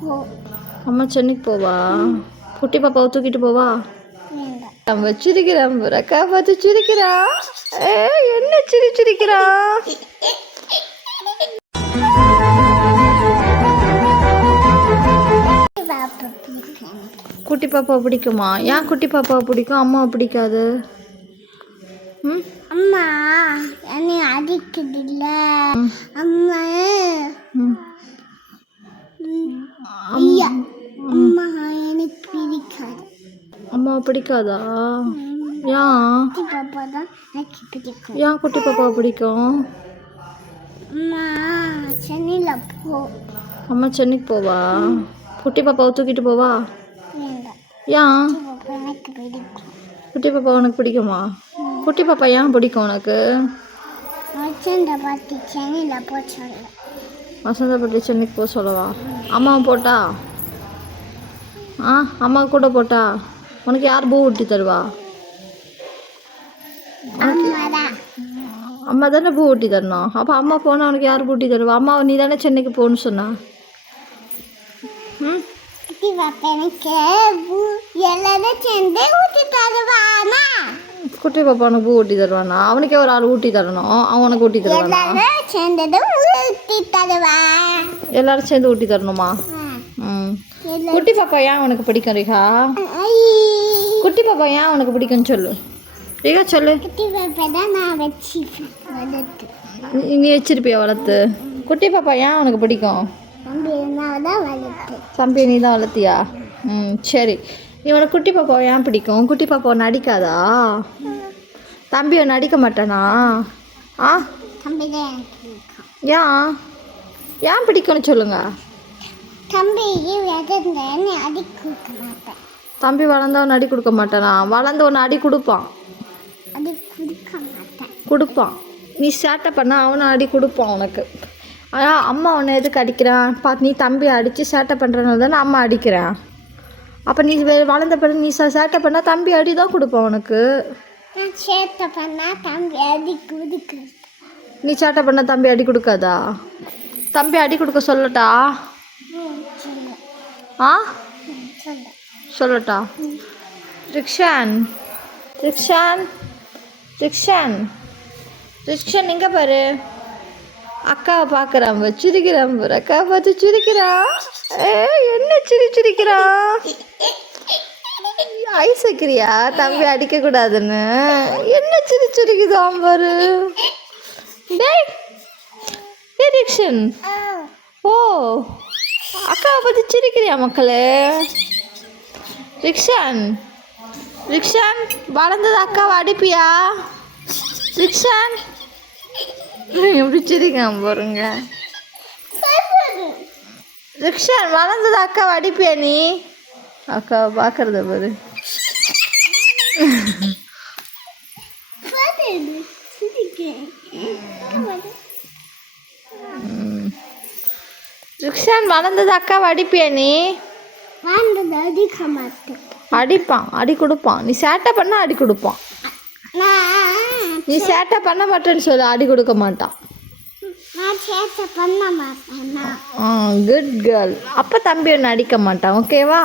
போ. அம்மா சென்னைக்கு போவா? குட்டி பாப்பாவை தூக்கிட்டு போவா? நம்ம சிரிக்கிறான் அக்கா பார்த்து சிரிக்கிறா. என்ன சிரிக்கிறா? குட்டி பாப்பா பிடிக்குமா? ஏன் குட்டி பாப்பாவை பிடிக்கும், அம்மாவை பிடிக்காது? அம்மா என்னை அடிக்குது இல்ல, அம்மா அம்மா எனக்கு பிடிக்காது. அம்மாவை பிடிக்காதா? ஏன் பாப்பா தான் எனக்கு பிடிக்கும். ஏன் குட்டி பாப்பாவை பிடிக்கும்? அம்மா சென்னையில் போ. அம்மா சென்னைக்கு போவா? குட்டி பாப்பாவை தூக்கிட்டு போவா? ஏன் எனக்கு பிடிக்கும். குட்டி பாப்பா உனக்கு பிடிக்குமா? குட்டி பாப்பா ஏன் பிடிக்கும் உனக்கு? வசந்தபாட்டி சென்னையில் போ சொல்ல. வசந்தபாட்டி சென்னைக்கு போக சொல்லவா? அம்மாவை போட்டா? அம்மா கூட போட்டா உனக்கு யார் பூ ஊட்டி தருவா? அம்மா தானே பூ ஊட்டி தரணும். அப்போ அம்மா போனால் உனக்கு யார் பூட்டி தருவா? அம்மா நீ தானே சென்னைக்கு போகணுன்னு சொன்னா. குட்டி பாப்பா உனக்கு பூ ஊட்டி தருவானா? அவனுக்கே ஒரு ஆள் ஊட்டி தரணும். அவன் உனக்கு ஊட்டி தருவானா? எல்லாரும் சேர்ந்து ஊட்டி தரணுமா? குட்டி பாப்பா ஏன் உனக்கு பிடிக்கும் ரிகா? குட்டி பாப்பா ஏன் உனக்கு பிடிக்கும்னு சொல்லு ரிகா, சொல்லு. நீ வச்சிருப்பியா வளர்த்து? குட்டி பாப்பா ஏன் உனக்கு பிடிக்கும்? தம்பி நீ தான் வளர்த்தியா? சரி. இவனை குட்டி பாப்பா ஏன் பிடிக்கும்? குட்டி பாப்பா ஒன்று அடிக்காதா? தம்பி ஒன்று அடிக்க மாட்டானா? ஏன் ஏன் பிடிக்கும்னு சொல்லுங்க. தம்பி வளர்ந்தா ஒன்று அடி கொடுக்க மாட்டானா? வளர்ந்த ஒன்று அடி கொடுப்பான். நீ சேட்டை பண்ண அவனை அடி கொடுப்பான் உனக்கு. ஆனால் அம்மா உன்னை எதுக்கு அடிக்கிறான்? நீ தம்பி அடித்து சேட்டை பண்ணுறனால தானே அம்மா அடிக்கிறேன். அப்போ நீ வளர்ந்த பிறகு நீ சேட்டை பண்ணால் தம்பி அடி தான் கொடுப்பான் உனக்கு. நீ சேட்டை பண்ணால் தம்பி அடி கொடுக்காதா? தம்பி அடி கொடுக்க சொல்லட்டா? சொல்லட்டா? ரிக்ஷான் எங்கே பாரு? அக்காவை பார்க்குறான் சிரிக்கிறான் பாரு. அக்காவை பார்த்து சிரிக்கிறா. என்ன சிரிக்கிறா? ஐஸ் வைக்கிறியா தம்பி அடிக்கக்கூடாதுன்னு? என்ன சிரிக்குதான் பாரு. டேய் ரிக்ஷன், ஓ அக்காவை பார்த்து சிரிக்கிறியா மக்களே? ரிக்ஷான் வளர்ந்தது அக்காவை அடிப்பியா? ரிக்ஷான் எப்படி சிரிக்காம பாருங்க. ரிக்ஷான் வளர்ந்தது அக்காவை அடிப்பியா நீ? அக்காவை பார்க்கறத பாரு. ரிக்ஷான் வளர்ந்தது அக்காவை அடிப்பியா நீ? அடிப்பான், அடி கொடுப்பான். நீ சேட்டை பண்ணா அடி கொடுப்பான். நீ சேட்டை பண்ண மாட்டேன்னு சொல்லு, அடி கொடுக்க மாட்டான். Good girl. அப்போ தம்பி ஒன்று அடிக்க மாட்டான். ஓகேவா?